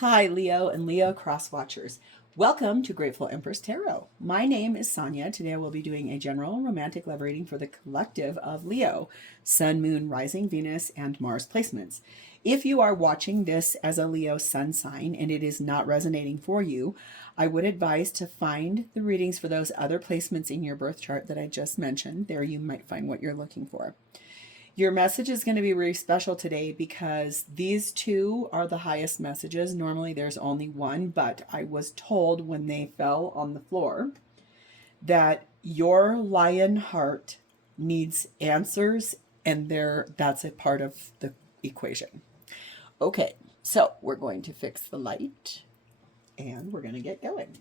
Hi, Leo and Leo cross watchers. Welcome to Grateful Empress Tarot. My name is Sonia. Today I will be doing a general romantic love reading for the collective of Leo, Sun, Moon, Rising, Venus, and Mars placements. If you are watching this as a Leo sun sign and it is not resonating for you, I would advise to find the readings for those other placements in your birth chart that I just mentioned. There you might find what you're looking for. Your message is going to be really special today because these two are the highest messages. Normally there's only one, but I was told when they fell on the floor that your lion heart needs answers, and that's a part of the equation. Okay, so we're going to fix the light and we're going to get going.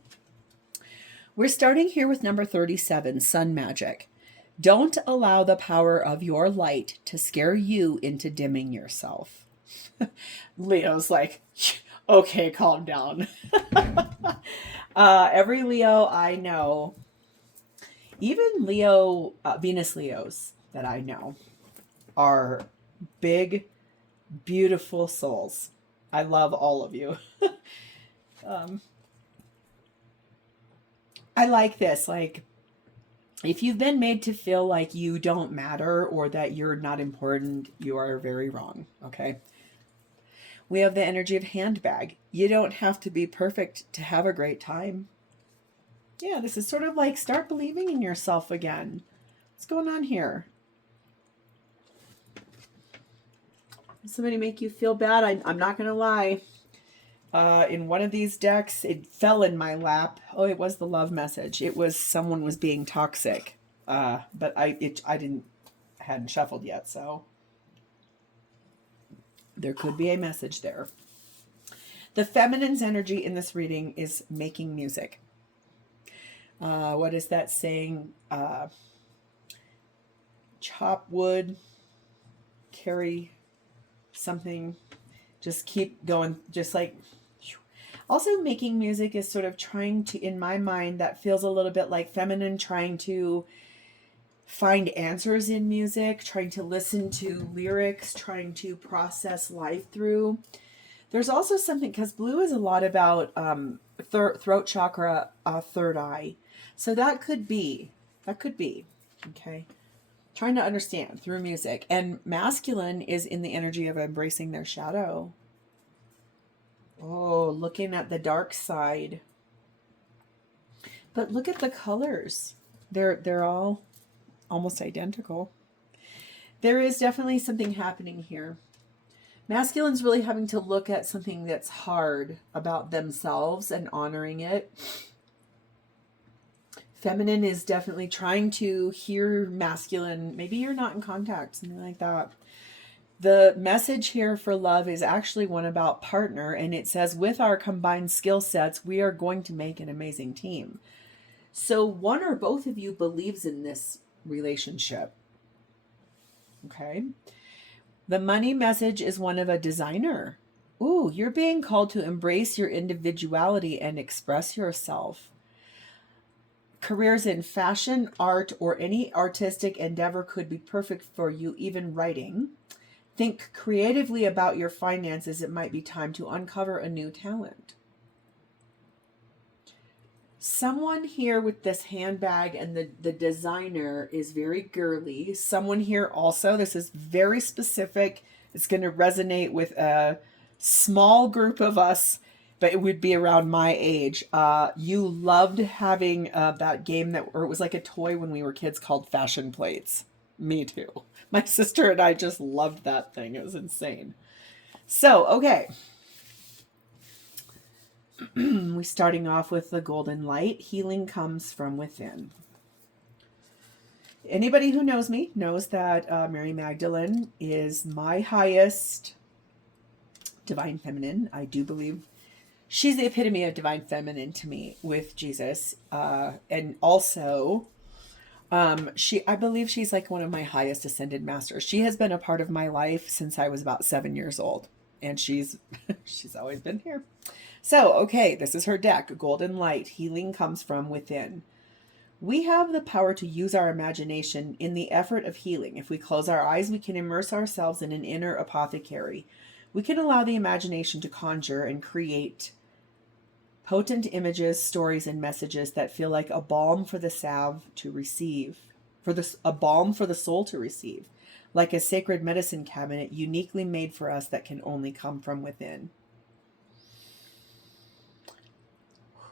We're starting here with number 37, Sun Magic. Don't allow the power of your light to scare you into dimming yourself. Leo's like, okay, calm down. Every Leo I know, even Leo, Venus Leos that I know, are big, beautiful souls. I love all of you. I like this. Like, if you've been made to feel like you don't matter or that you're not important, you are very wrong, okay? We have the energy of handbag. You don't have to be perfect to have a great time. Yeah, this is sort of like start believing in yourself again. What's going on here? Did somebody make you feel bad? I'm not going to lie. In one of these decks, it fell in my lap. Oh, it was the love message. It was someone was being toxic. But I hadn't shuffled yet, so there could be a message there. The feminine's energy in this reading is making music. What is that saying? Chop wood, carry something, just keep going, just like. Also, making music is sort of trying to, in my mind, that feels a little bit like feminine trying to find answers in music, trying to listen to lyrics, trying to process life through. There's also something, because blue is a lot about throat chakra, third eye. So that could be, okay? Trying to understand through music. And masculine is in the energy of embracing their shadow. Oh, looking at the dark side. But look at the colors. They're all almost identical. There is definitely something happening here. Masculine's really having to look at something that's hard about themselves and honoring it. Feminine is definitely trying to hear masculine. Maybe you're not in contact, something like that. The message here for love is actually one about partner, and it says, with our combined skill sets, we are going to make an amazing team. So one or both of you believes in this relationship. Okay. The money message is one of a designer. Ooh, you're being called to embrace your individuality and express yourself. Careers in fashion, art, or any artistic endeavor could be perfect for you, even writing. Think creatively about your finances. It might be time to uncover a new talent. Someone here with this handbag and the designer is very girly. Someone here also, this is very specific. It's going to resonate with a small group of us, but it would be around my age. You loved having that game or it was like a toy when we were kids called Fashion Plates. Me too. My sister and I just loved that thing. It was insane. So, okay. We're starting off with the golden light. Healing comes from within. Anybody who knows me knows that Mary Magdalene is my highest divine feminine. I do believe she's the epitome of divine feminine to me with Jesus. And also, I believe she's like one of my highest ascended masters. She has been a part of my life since I was about 7 years old, and she's always been here. So, okay, this is her deck. Golden light. Healing comes from within. We have the power to use our imagination in the effort of healing. If we close our eyes, we can immerse ourselves in an inner apothecary. We can allow the imagination to conjure and create potent images, stories, and messages that feel like a balm for the salve to receive, a balm for the soul to receive, like a sacred medicine cabinet uniquely made for us that can only come from within.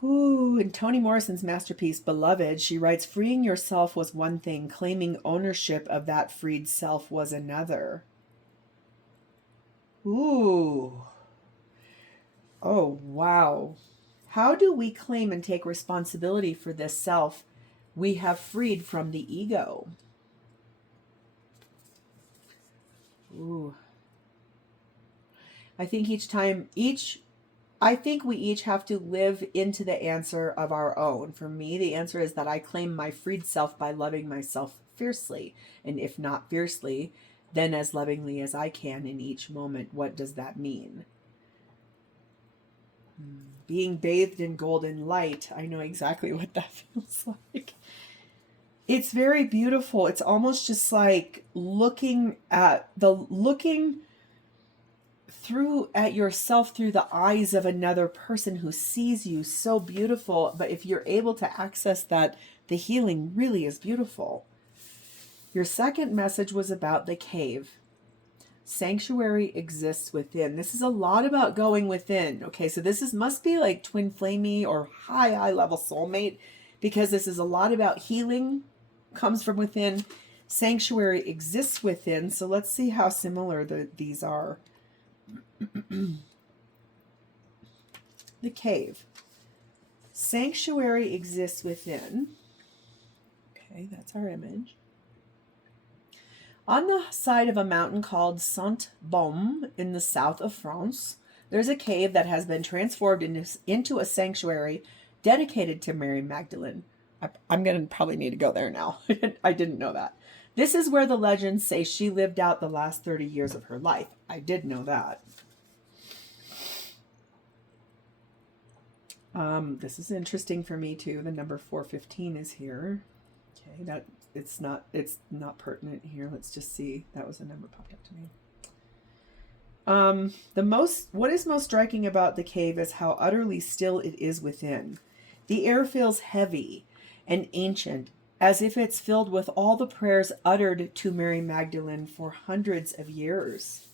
Ooh, in Toni Morrison's masterpiece, Beloved, she writes, freeing yourself was one thing, claiming ownership of that freed self was another. Ooh. Oh, wow. How do we claim and take responsibility for this self we have freed from the ego? Ooh. I think we each have to live into the answer of our own. For me, the answer is that I claim my freed self by loving myself fiercely. And if not fiercely, then as lovingly as I can in each moment. What does that mean? Being bathed in golden light. I know exactly what that feels like. It's very beautiful. It's almost just like looking through at yourself through the eyes of another person who sees you. So beautiful. But if you're able to access that, the healing really is beautiful. Your second message was about the cave. Sanctuary exists within. This is a lot about going within. Okay, so must be like twin flamey or high level soulmate, because this is a lot about healing, comes from within. Sanctuary exists within. So let's see how similar these are. The cave. Sanctuary exists within. Okay, that's our image. On the side of a mountain called Saint-Baume in the south of France, there's a cave that has been transformed into a sanctuary dedicated to Mary Magdalene. I'm going to probably need to go there now. I didn't know that. This is where the legends say she lived out the last 30 years of her life. I did know that. This is interesting for me too. The number 415 is here. Okay, it's not pertinent here. Let's just see. That was a number popped up to me. What is most striking about the cave is how utterly still it is within. The air feels heavy and ancient, as if it's filled with all the prayers uttered to Mary Magdalene for hundreds of years.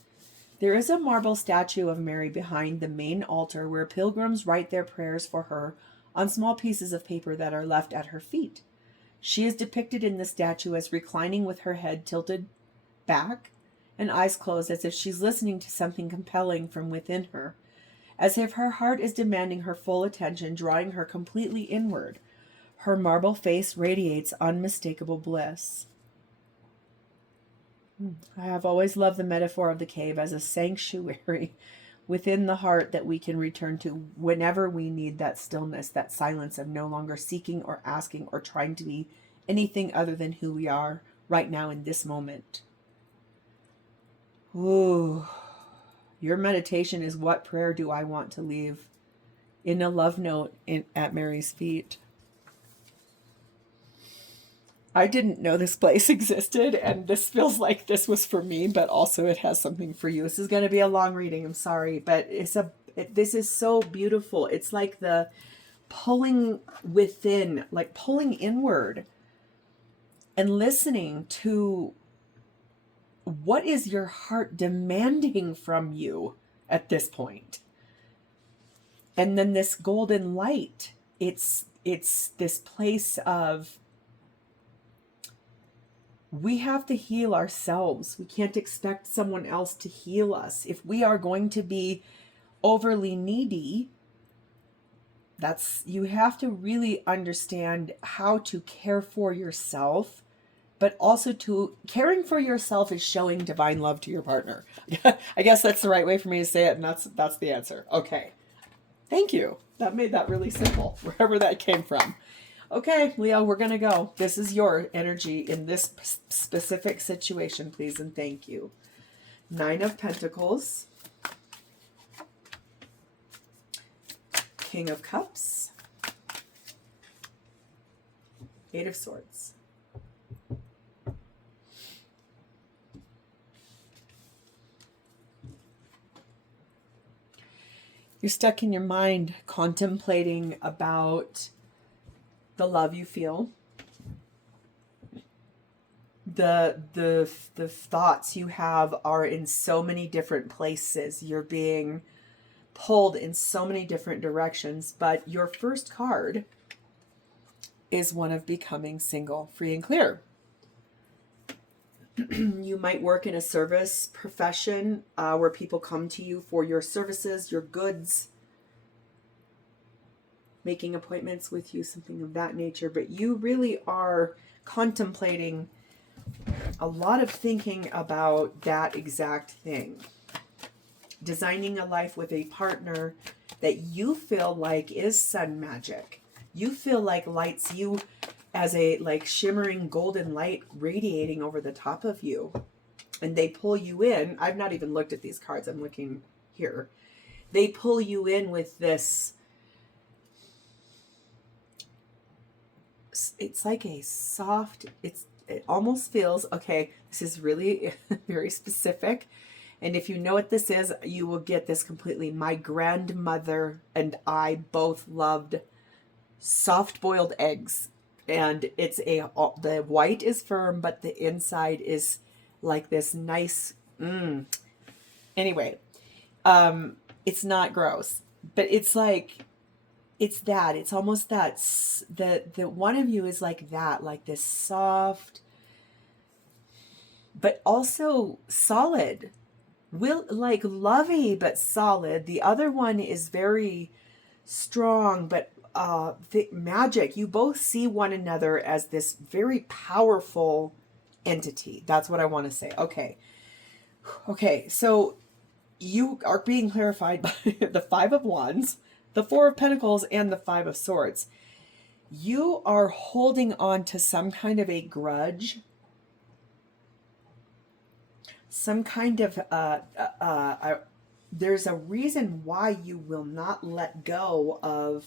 There is a marble statue of Mary behind the main altar where pilgrims write their prayers for her on small pieces of paper that are left at her feet. She is depicted in the statue as reclining with her head tilted back and eyes closed, as if she's listening to something compelling from within her, as if her heart is demanding her full attention, drawing her completely inward. Her marble face radiates unmistakable bliss. I have always loved the metaphor of the cave as a sanctuary within the heart that we can return to whenever we need that stillness, that silence of no longer seeking or asking or trying to be anything other than who we are right now in this moment. Ooh, your meditation is, what prayer do I want to leave in a love note at Mary's feet? I didn't know this place existed, and this feels like this was for me, but also it has something for you. This is going to be a long reading. I'm sorry, but this is so beautiful. It's like the pulling within, like pulling inward and listening to what is your heart demanding from you at this point. And then this golden light, it's this place of, we have to heal ourselves. We can't expect someone else to heal us. If we are going to be overly needy, you have to really understand how to care for yourself, but also caring for yourself is showing divine love to your partner. I guess that's the right way for me to say it, and that's the answer. Okay. Thank you. That made that really simple, wherever that came from. Okay, Leo, we're going to go. This is your energy in this specific situation, please, and thank you. 9 of Pentacles. King of Cups. 8 of Swords. You're stuck in your mind contemplating about the love you feel, the thoughts you have are in so many different places. You're being pulled in so many different directions, but your first card is one of becoming single, free and clear. You might work in a service profession where people come to you for your services, your goods, making appointments with you, something of that nature. But you really are contemplating a lot of thinking about that exact thing. Designing a life with a partner that you feel like is sun magic. You feel like lights you as a like shimmering golden light radiating over the top of you. And they pull you in. I've not even looked at these cards. I'm looking here. They pull you in with this. It's like a soft, it almost feels, okay, this is really very specific. And if you know what this is, you will get this completely. My grandmother and I both loved soft-boiled eggs. And it's the white is firm, but the inside is like this nice, Anyway, it's not gross, but it's like, it's almost that, the one of you is like that, like this soft, but also solid, like lovey, but solid. The other one is very strong, but the magic. You both see one another as this very powerful entity. That's what I want to say. Okay, so you are being clarified by the Five of Wands, the Four of Pentacles, and the Five of Swords. You are holding on to some kind of a grudge, some kind of there's a reason why you will not let go of.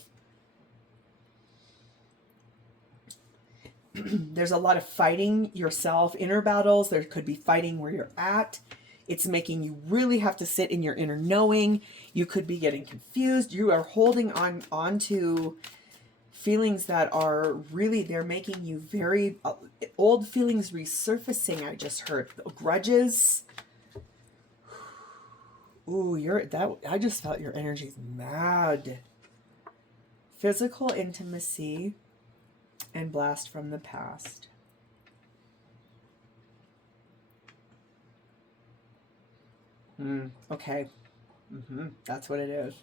There's a lot of fighting yourself, inner battles. There could be fighting where you're at. It's making you really have to sit in your inner knowing. You could be getting confused. You are holding on to feelings that are really, they're making you very, old feelings resurfacing. I just heard grudges. Ooh, I just felt your energy's mad. Physical intimacy and blast from the past. Okay. That's what it is.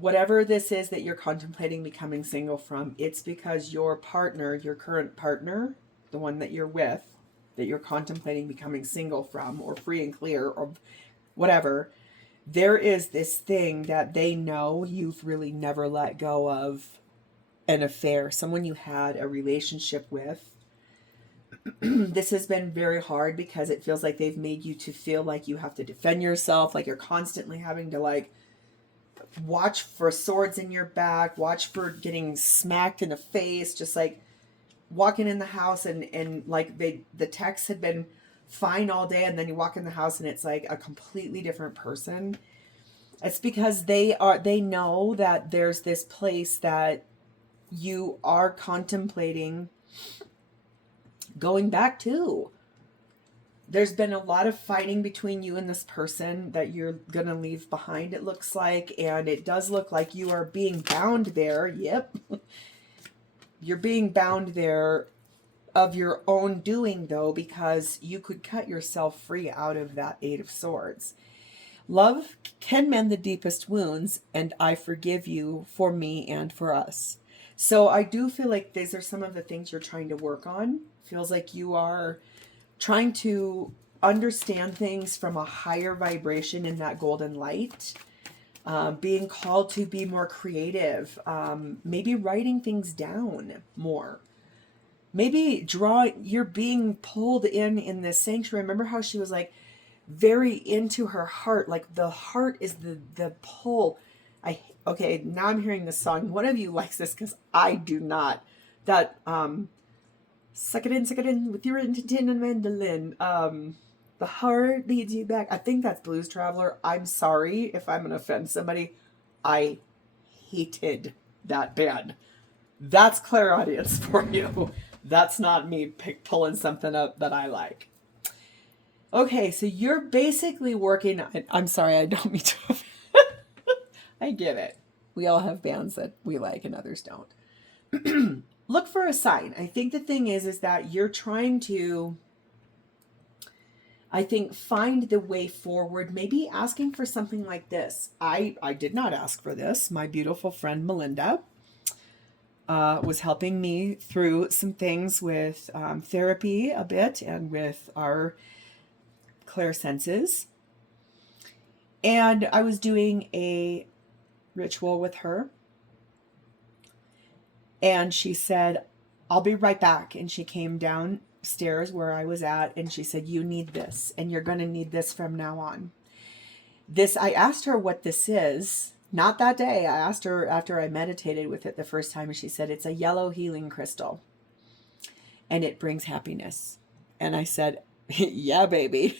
Whatever this is that you're contemplating becoming single from, it's because your partner, your current partner, the one that you're with, that you're contemplating becoming single from, or free and clear, or whatever, there is this thing that they know you've really never let go of, an affair, someone you had a relationship with. This has been very hard because it feels like they've made you to feel like you have to defend yourself, like you're constantly having to like watch for swords in your back, watch for getting smacked in the face, just like walking in the house and like the text had been fine all day, and then you walk in the house and it's like a completely different person. It's because they know that there's this place that you are contemplating going back to. There's been a lot of fighting between you and this person that you're going to leave behind, it looks like. And it does look like you are being bound there. Yep. You're being bound there of your own doing, though, because you could cut yourself free out of that Eight of Swords. Love can mend the deepest wounds, and I forgive you for me and for us. So I do feel like these are some of the things you're trying to work on. Feels like you are trying to understand things from a higher vibration in that golden light. Being called to be more creative. Maybe writing things down more. Maybe you're being pulled in this sanctuary. Remember how she was like very into her heart. Like the heart is the pull. Okay, now I'm hearing this song. One of you likes this because I do not. That suck it in with your tin and mandolin. The heart leads you back. I think that's Blues Traveler. I'm sorry if I'm going to offend somebody. I hated that band. That's clairaudience for you. That's not me pulling something up that I like. Okay, so you're basically working. I'm sorry, I don't mean to. I get it. We all have bands that we like and others don't. Look for a sign. I think the thing is that you're trying to, I think, find the way forward, maybe asking for something like this. I did not ask for this. My beautiful friend Melinda was helping me through some things with therapy a bit and with our clairsenses. And I was doing a ritual with her. And she said, I'll be right back. And she came downstairs where I was at and she said, you need this and you're going to need this from now on. I asked her what this is. Not that day. I asked her after I meditated with it the first time and she said, it's a yellow healing crystal and it brings happiness. And I said, yeah, baby.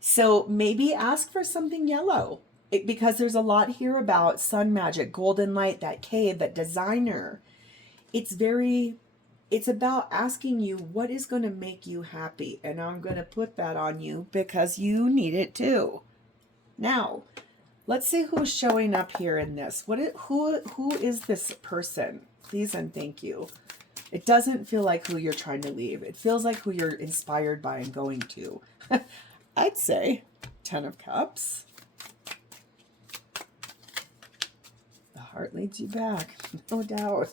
So maybe ask for something yellow. Because there's a lot here about sun magic, golden light, that cave, that designer. It's about asking you what is going to make you happy. And I'm going to put that on you because you need it too. Now, let's see who's showing up here in this. Who is this person? Please and thank you. It doesn't feel like who you're trying to leave. It feels like who you're inspired by and going to. I'd say 10 of Cups. Heart leads you back, no doubt.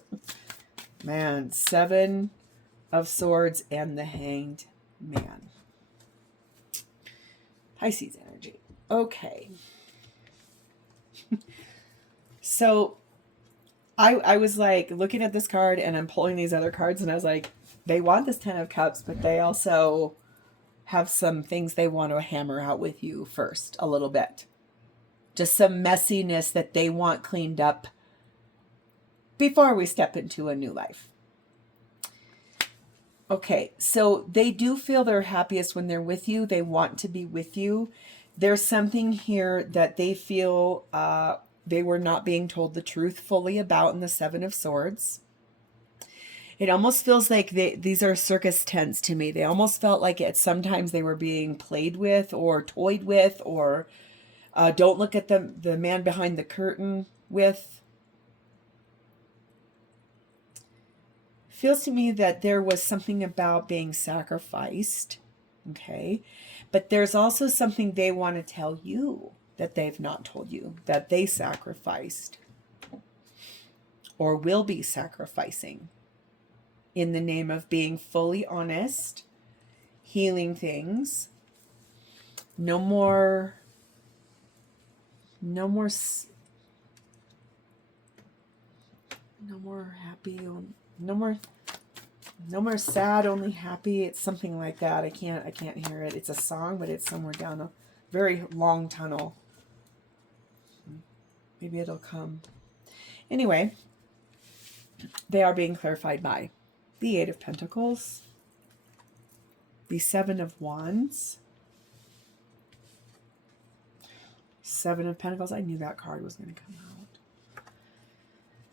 Man, 7 of Swords and the Hanged Man. Pisces energy. Okay. So I was like looking at this card and I'm pulling these other cards and I was like, they want this 10 of Cups, but they also have some things they want to hammer out with you first a little bit. Just some messiness that they want cleaned up before we step into a new life. Okay, so they do feel they're happiest when they're with you. They want to be with you. There's something here that they feel they were not being told the truth fully about in the 7 of Swords. It almost feels like these are circus tents to me. They almost felt like sometimes they were being played with or toyed with or don't look at the man behind the curtain with. Feels to me that there was something about being sacrificed, okay? But there's also something they want to tell you that they've not told you, that they sacrificed or will be sacrificing in the name of being fully honest, healing things. No more happy, no more sad, only happy. It's something like that. I can't hear it. It's a song, but it's somewhere down a very long tunnel. Maybe it'll come. Anyway, they are being clarified by the 8 of Pentacles, the 7 of Wands, 7 of Pentacles. I knew that card was going to come out.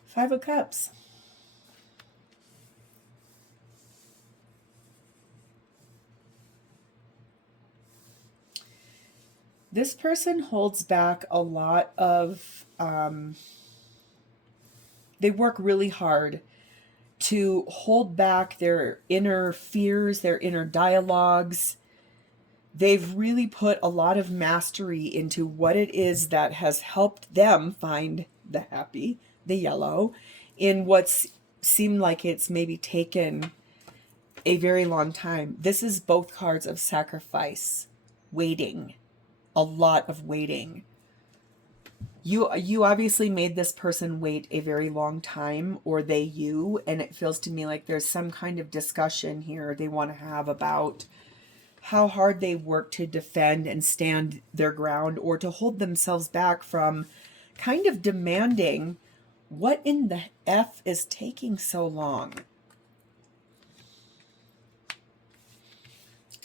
5 of Cups. This person holds back a lot of, they work really hard to hold back their inner fears, their inner dialogues. They've really put a lot of mastery into what it is that has helped them find the happy, the yellow, in what's seemed like it's maybe taken a very long time. This is both cards of sacrifice, waiting. A lot of waiting. You obviously made this person wait a very long time, or you, and it feels to me like there's some kind of discussion here they want to have about how hard they work to defend and stand their ground, or to hold themselves back from kind of demanding, what in the F is taking so long?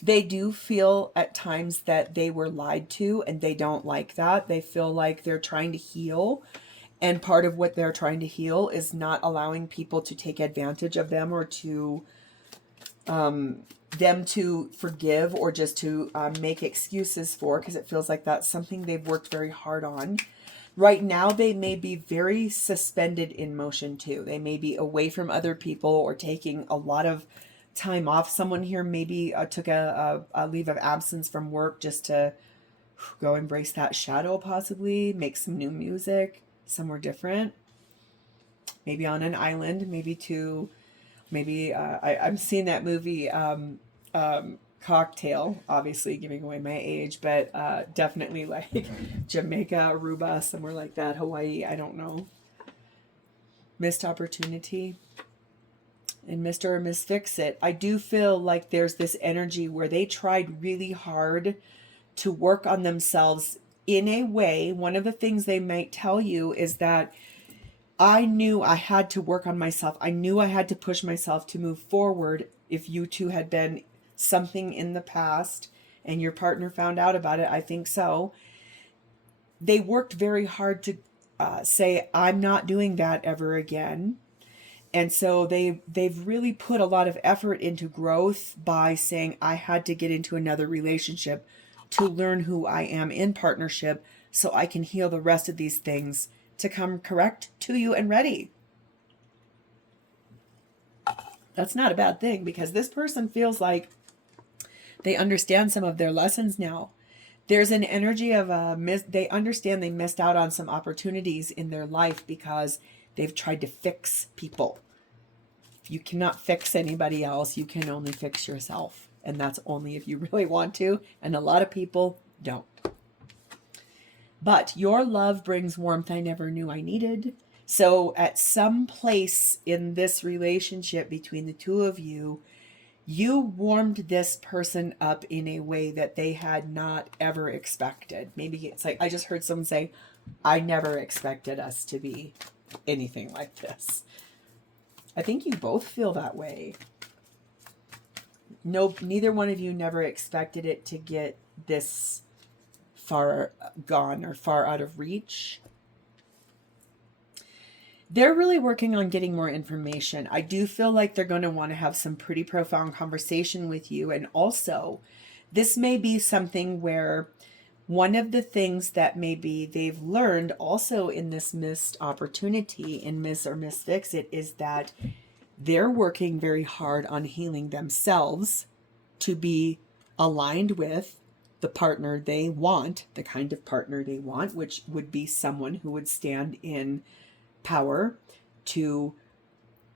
They do feel at times that they were lied to, and they don't like that. They feel like they're trying to heal. And part of what they're trying to heal is not allowing people to take advantage of them, or to them to forgive, or just to make excuses for, because it feels like that's something they've worked very hard on. Right now, they may be very suspended in motion too. They may be away from other people or taking a lot of time off. Someone here maybe took a leave of absence from work just to go embrace that shadow, possibly make some new music somewhere different. Maybe on an island, maybe I'm seeing that movie Cocktail, obviously giving away my age, but definitely like Jamaica, Aruba, somewhere like that, Hawaii, I don't know. Missed opportunity. And Mr. or Miss Fix-It, I do feel like there's this energy where they tried really hard to work on themselves in a way. One of the things they might tell you is that I knew I had to work on myself. I knew I had to push myself to move forward. If you two had been something in the past and your partner found out about it, I think so. They worked very hard to say, I'm not doing that ever again. And so they've really put a lot of effort into growth by saying, I had to get into another relationship to learn who I am in partnership, so I can heal the rest of these things to come correct to you and ready. That's not a bad thing, because this person feels like they understand some of their lessons now. There's an energy of they understand they missed out on some opportunities in their life because they've tried to fix people. You cannot fix anybody else. You can only fix yourself. And that's only if you really want to. And a lot of people don't. But your love brings warmth I never knew I needed. So at some place in this relationship between the two of you, you warmed this person up in a way that they had not ever expected. Maybe it's like, I just heard someone say, I never expected us to be anything like this. I think you both feel that way. No, neither one of you never expected it to get this far gone or far out of reach. They're really working on getting more information. I do feel like they're going to want to have some pretty profound conversation with you. And also, this may be something where one of the things that maybe they've learned also in this missed opportunity in Miss or Miss Fix-It is that they're working very hard on healing themselves to be aligned with the partner they want, the kind of partner they want, which would be someone who would stand in power to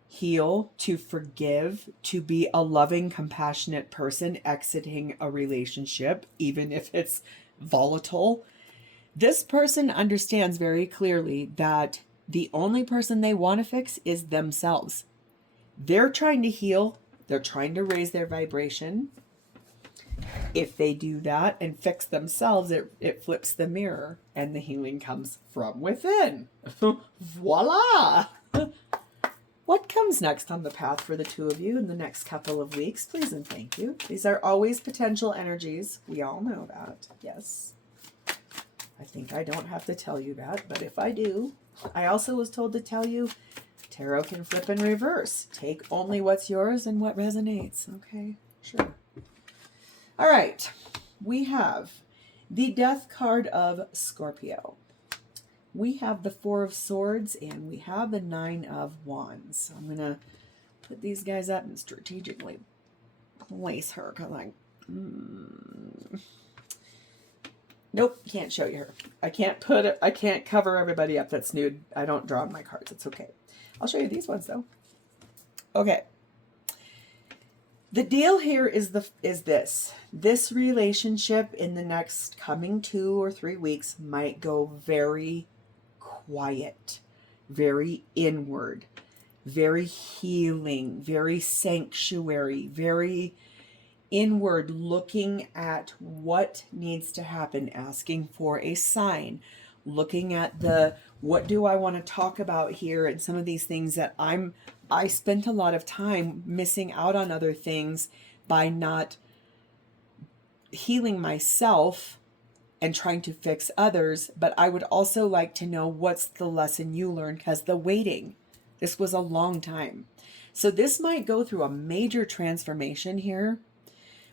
heal, to forgive, to be a loving, compassionate person exiting a relationship, even if it's volatile. This person understands very clearly that the only person they want to fix is themselves. They're trying to heal. They're trying to raise their vibration. If they do that and fix themselves, it flips the mirror and the healing comes from within. Voila! What comes next on the path for the two of you in the next couple of weeks? Please and thank you. These are always potential energies. We all know that. Yes. I think I don't have to tell you that, but if I do, I also was told to tell you tarot can flip in reverse. Take only what's yours and what resonates. Okay, sure. All right. We have the Death card of Scorpio. We have the Four of Swords, and we have the Nine of Wands. So I'm going to put these guys up and strategically place her, because nope, can't show you her. I can't cover everybody up that's nude. I don't draw on my cards. It's okay. I'll show you these ones, though. Okay. The deal here is this. This relationship in the next coming 2 or 3 weeks might go very quiet, very inward, very healing, very sanctuary, very inward, looking at what needs to happen, asking for a sign, looking at what do I want to talk about here, and some of these things that I spent a lot of time missing out on other things by not healing myself and trying to fix others, but I would also like to know what's the lesson you learned, because the waiting, this was a long time. So this might go through a major transformation here,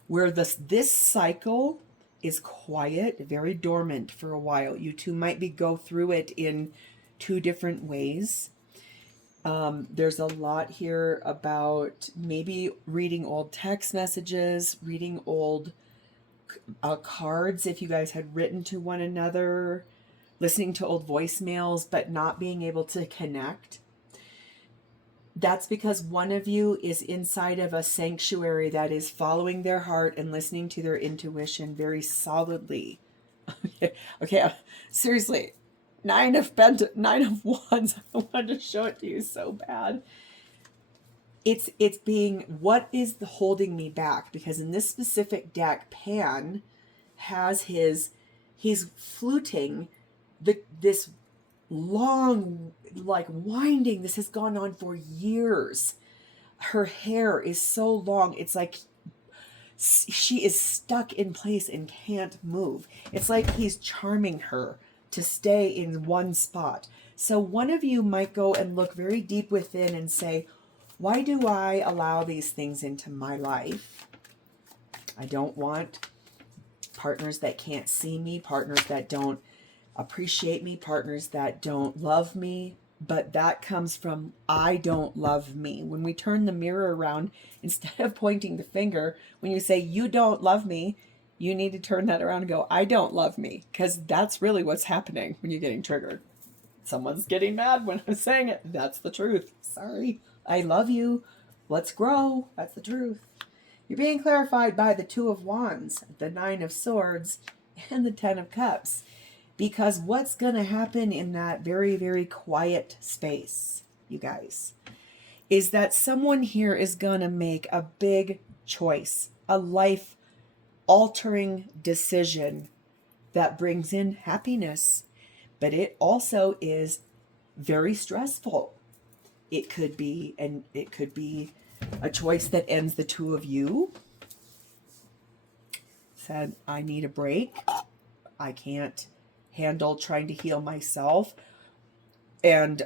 where this cycle is quiet, very dormant for a while. You two might go through it in two different ways. There's a lot here about maybe reading old text messages, reading old cards if you guys had written to one another, listening to old voicemails, but not being able to connect. That's because one of you is inside of a sanctuary that is following their heart and listening to their intuition very solidly. Okay, seriously, nine of wands. I wanted to show it to you so bad. It's being, what is holding me back? Because in this specific deck, Pan has he's fluting this long, like winding. This has gone on for years. Her hair is so long. It's like she is stuck in place and can't move. It's like he's charming her to stay in one spot. So one of you might go and look very deep within and say, why do I allow these things into my life? I don't want partners that can't see me, partners that don't appreciate me, partners that don't love me. But that comes from, I don't love me. When we turn the mirror around, instead of pointing the finger, when you say, you don't love me, you need to turn that around and go, I don't love me. Because that's really what's happening when you're getting triggered. Someone's getting mad when I'm saying it. That's the truth. Sorry. I love you. Let's grow. That's the truth. You're being clarified by the Two of Wands, the Nine of Swords, and the Ten of Cups. Because what's going to happen in that very, very quiet space, you guys, is that someone here is going to make a big choice, a life-altering decision that brings in happiness. But it also is very stressful. It could be a choice that ends the two of you. Said, I need a break. I can't handle trying to heal myself and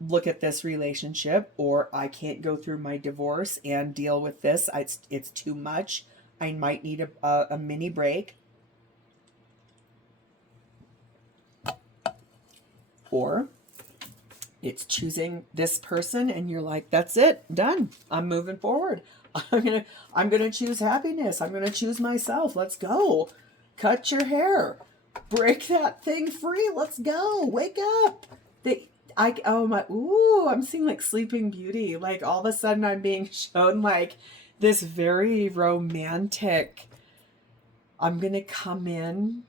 look at this relationship, or I can't go through my divorce and deal with this. It's too much. I might need a mini break. Or it's choosing this person and you're like, that's it, done. I'm moving forward. I'm gonna choose happiness. I'm gonna choose myself. Let's go. Cut your hair. Break that thing free. Let's go. Wake up. I'm seeing like Sleeping Beauty. Like all of a sudden I'm being shown like this very romantic, I'm gonna come in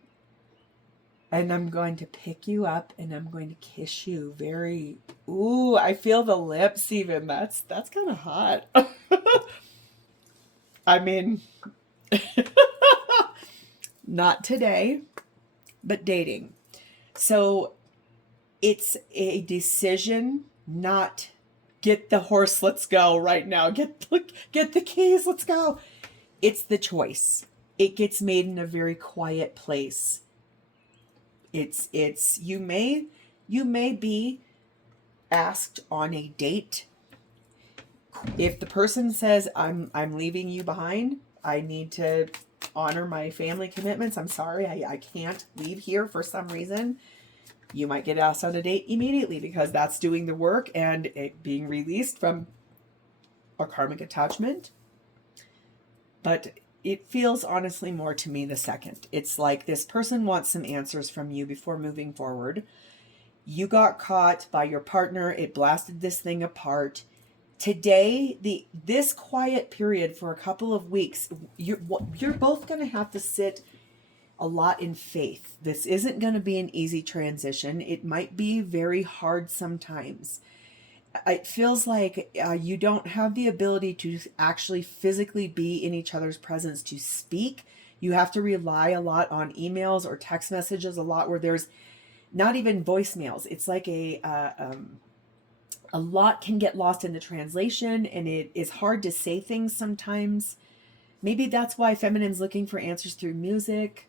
and I'm going to pick you up and I'm going to kiss you very, I feel the lips even. That's kind of hot. I mean, not today, but dating. So it's a decision, not get the horse, let's go right now. Get the keys, let's go. It's the choice. It gets made in a very quiet place. It's you may be asked on a date. If the person says, I'm leaving you behind, I need to honor my family commitments. I'm sorry, I can't leave here for some reason. You might get asked on a date immediately because that's doing the work and it being released from a karmic attachment. But it feels honestly more to me the second. It's like this person wants some answers from you before moving forward. You got caught by your partner. It blasted this thing apart. Today, this quiet period for a couple of weeks, you're both going to have to sit a lot in faith. This isn't going to be an easy transition. It might be very hard sometimes. It feels like you don't have the ability to actually physically be in each other's presence to speak. You have to rely a lot on emails or text messages a lot, where there's not even voicemails. It's like a lot can get lost in the translation, and it is hard to say things sometimes. Maybe that's why feminine's looking for answers through music.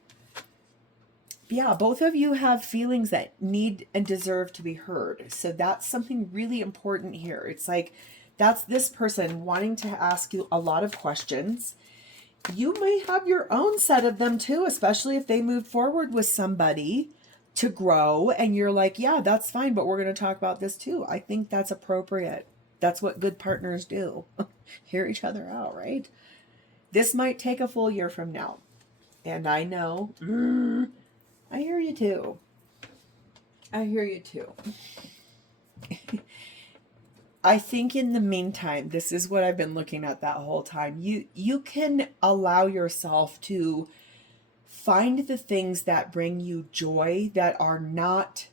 Yeah, both of you have feelings that need and deserve to be heard. So that's something really important here. It's like, that's this person wanting to ask you a lot of questions. You may have your own set of them too, especially if they move forward with somebody to grow and you're like, yeah, that's fine, but we're going to talk about this too. I think that's appropriate. That's what good partners do. Hear each other out, right? This might take a full year from now. And I know, I hear you too. I hear you too. I think in the meantime, this is what I've been looking at that whole time. You can allow yourself to find the things that bring you joy, that are not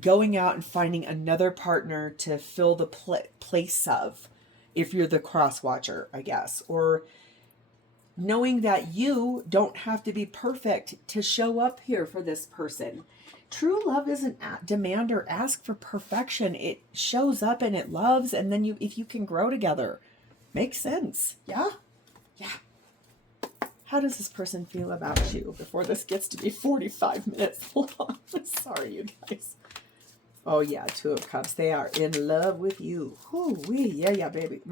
going out and finding another partner to fill the place of, if you're the cross watcher, I guess, or knowing that you don't have to be perfect to show up here for this person. True love doesn't demand or ask for perfection. It shows up and it loves, and then if you can grow together. Makes sense. Yeah? Yeah. How does this person feel about you before this gets to be 45 minutes long? Sorry, you guys. Oh, yeah, Two of Cups. They are in love with you. Ooh, yeah, baby.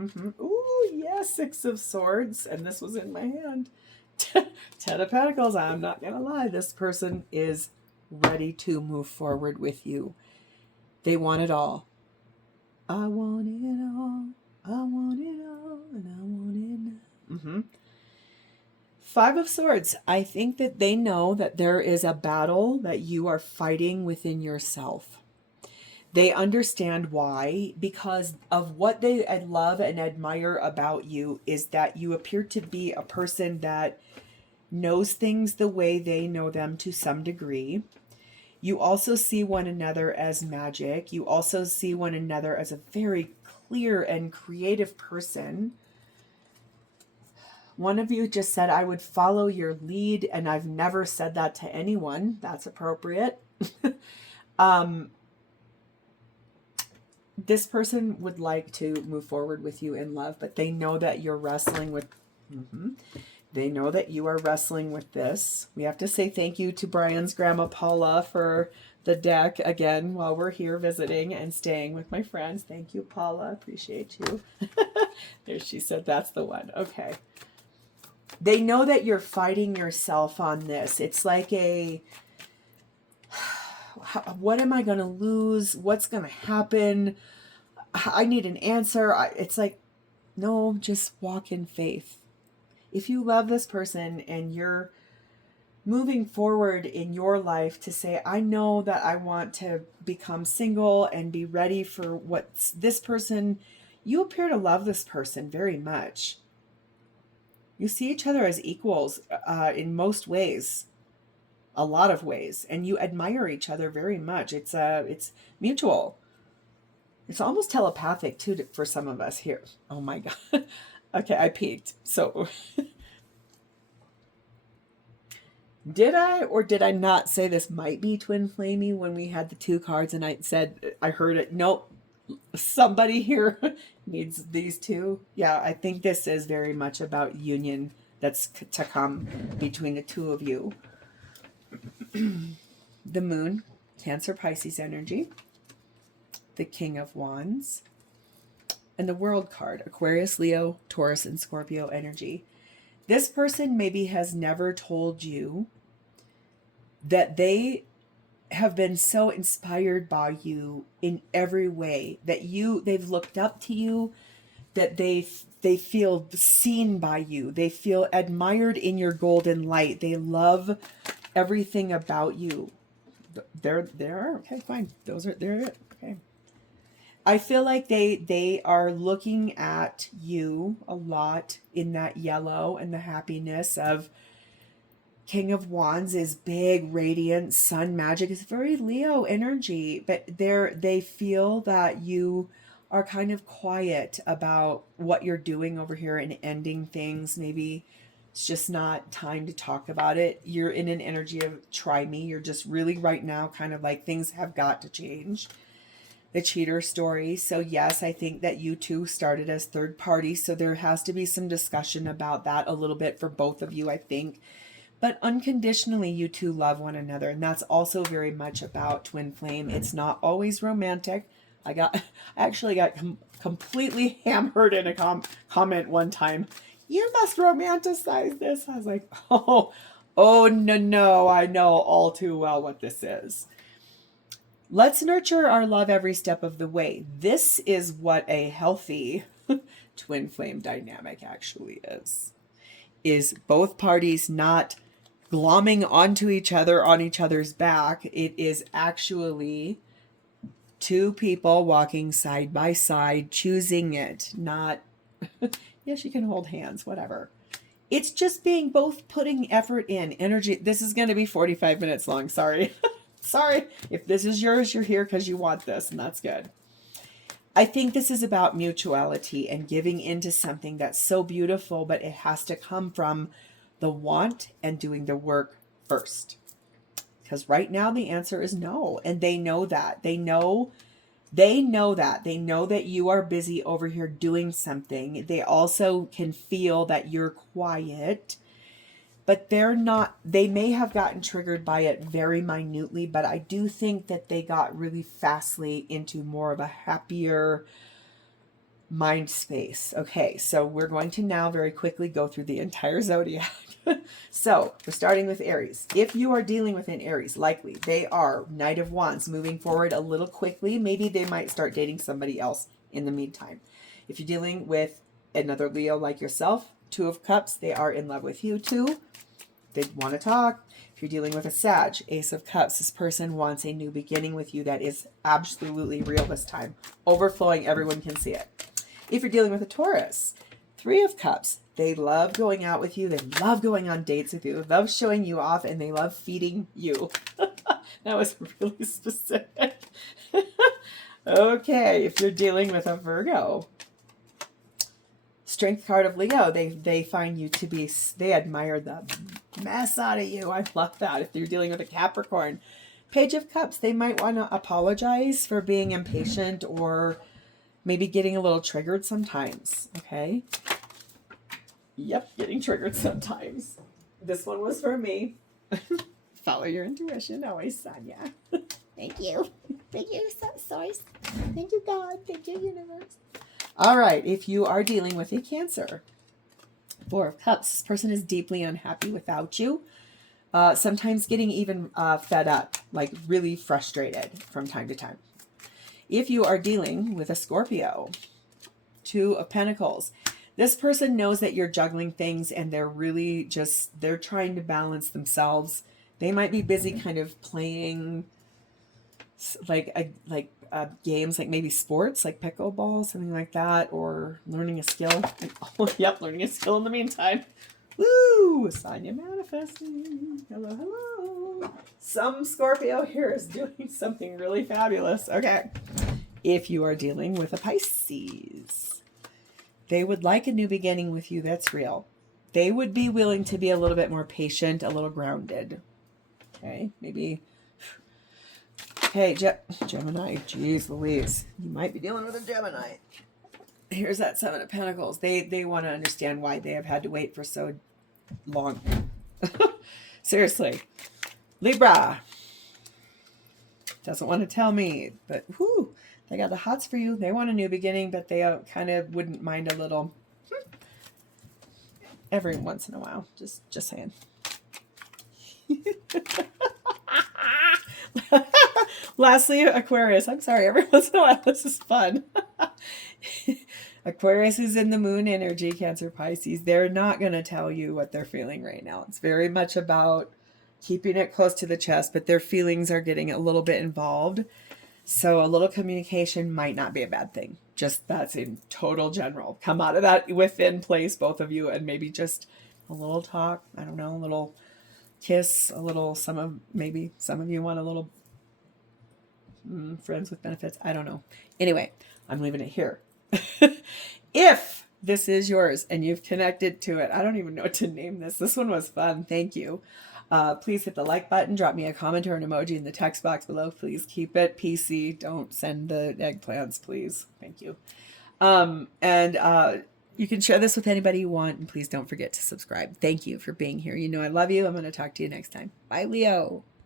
Ooh, yeah, Six of Swords. And this was in my hand. Ten of Pentacles. I'm not going to lie. This person is ready to move forward with you. They want it all. I want it all. I want it all. And I want it now. Five of Swords. I think that they know that there is a battle that you are fighting within yourself. They understand why, because of what they love and admire about you is that you appear to be a person that knows things the way they know them to some degree. You also see one another as magic. You also see one another as a very clear and creative person. One of you just said, I would follow your lead, and I've never said that to anyone. That's appropriate. This person would like to move forward with you in love, but they know that you're wrestling with... They know that you are wrestling with this. We have to say thank you to Brian's grandma Paula for the deck again while we're here visiting and staying with my friends. Thank you, Paula. Appreciate you. There, she said that's the one. Okay. They know that you're fighting yourself on this. It's like a, what am I going to lose? What's going to happen? I need an answer. It's like, no, just walk in faith. If you love this person and you're moving forward in your life to say, I know that I want to become single and be ready for what's this person, you appear to love this person very much. You see each other as equals in most ways, a lot of ways, and you admire each other very much. It's mutual. It's almost telepathic too for some of us here. Oh my God. Okay, I peeked. So did I or did I not say this might be twin flamey when we had the two cards and I said I heard it? Nope. Somebody here needs these two. Yeah, I think this is very much about union that's to come between the two of you. The Moon, Cancer, Pisces energy. The King of Wands. And the World card, Aquarius, Leo, Taurus, and Scorpio energy. This person maybe has never told you that they have been so inspired by you in every way, that they've looked up to you, that they feel seen by you, they feel admired in your golden light, they love everything about you. There okay, fine, they're it. Okay, I feel like they are looking at you a lot in that yellow and the happiness of King of Wands is big, radiant, sun magic. It's very Leo energy, but they feel that you are kind of quiet about what you're doing over here and ending things. Maybe it's just not time to talk about it. You're in an energy of try me. You're just really right now kind of like things have got to change. the cheater story. So yes, I think that you two started as third parties. So there has to be some discussion about that a little bit for both of you, I think. But unconditionally, you two love one another. And that's also very much about twin flame. It's not always romantic. I actually got completely hammered in a comment one time. You must romanticize this. I was like, oh, no, I know all too well what this is. Let's nurture our love every step of the way. This is what a healthy twin flame dynamic actually is both parties not glomming onto each other on each other's back. It is actually two people walking side by side, choosing it, not, yes, you can hold hands, whatever. It's just being both putting effort in, energy. This is going to be 45 minutes long. Sorry. Sorry. If this is yours, you're here because you want this, and that's good. I think this is about mutuality and giving into something that's so beautiful, but it has to come from the want and doing the work first. Because right now the answer is no. And they know that. They know that. They know that you are busy over here doing something. They also can feel that you're quiet, but they may have gotten triggered by it very minutely, but I do think that they got really fastly into more of a happier mind space. Okay, so we're going to now very quickly go through the entire zodiac. So we're starting with Aries. If you are dealing with an Aries, likely they are Knight of Wands, moving forward a little quickly. Maybe they might start dating somebody else in the meantime. If you're dealing with another Leo like yourself, Two of Cups, they are in love with you too. They want to talk. If you're dealing with a Sag, Ace of Cups, this person wants a new beginning with you that is absolutely real this time. Overflowing, everyone can see it. If you're dealing with a Taurus, Three of Cups, they love going out with you. They love going on dates with you. They love showing you off, and they love feeding you. That was really specific. Okay, if you're dealing with a Virgo, Strength card of Leo, they find you to be, they admire the mess out of you. I love that. If you're dealing with a Capricorn, Page of Cups, they might want to apologize for being impatient or maybe getting a little triggered sometimes. Okay. Yep, getting triggered sometimes. This one was for me. Follow your intuition always, Sonia. Thank you. Thank you, source. Thank you, God. Thank you, universe. All right, if you are dealing with a Cancer, Four of Cups, this person is deeply unhappy without you. Sometimes getting even fed up, like really frustrated from time to time. If you are dealing with a Scorpio, Two of Pentacles, this person knows that you're juggling things and they're really just, they're trying to balance themselves. They might be busy kind of playing games, like maybe sports, like pickleball, something like that, or learning a skill. Oh, yep, learning a skill in the meantime. Woo! Sonia manifesting. Hello, hello. Some Scorpio here is doing something really fabulous. Okay. If you are dealing with a Pisces, they would like a new beginning with you that's real. They would be willing to be a little bit more patient, a little grounded. Okay, maybe. Okay, Gemini. Jeez Louise. You might be dealing with a Gemini. Here's that Seven of Pentacles. They want to understand why they have had to wait for so long. Seriously. Libra. Doesn't want to tell me, but whoo, they got the hots for you. They want a new beginning, but they kind of wouldn't mind a little every once in a while. Just saying. Lastly, Aquarius. I'm sorry, every once in a while this is fun. Aquarius is in the moon energy, Cancer, Pisces. They're not going to tell you what they're feeling right now. It's very much about keeping it close to the chest, but their feelings are getting a little bit involved. So a little communication might not be a bad thing. Just that's in total general. Come out of that within place, both of you, and maybe just a little talk. I don't know, a little kiss, a little, maybe some of you want a little friends with benefits. I don't know. Anyway, I'm leaving it here. If this is yours and you've connected to it, I don't even know what to name this. This one was fun. Thank you. Please hit the like button, drop me a comment or an emoji in the text box below. Please keep it PC. Don't send the eggplants, please. Thank you. And you can share this with anybody you want, and please don't forget to subscribe. Thank you for being here. You know I love you. I'm going to talk to you next time. Bye, Leo.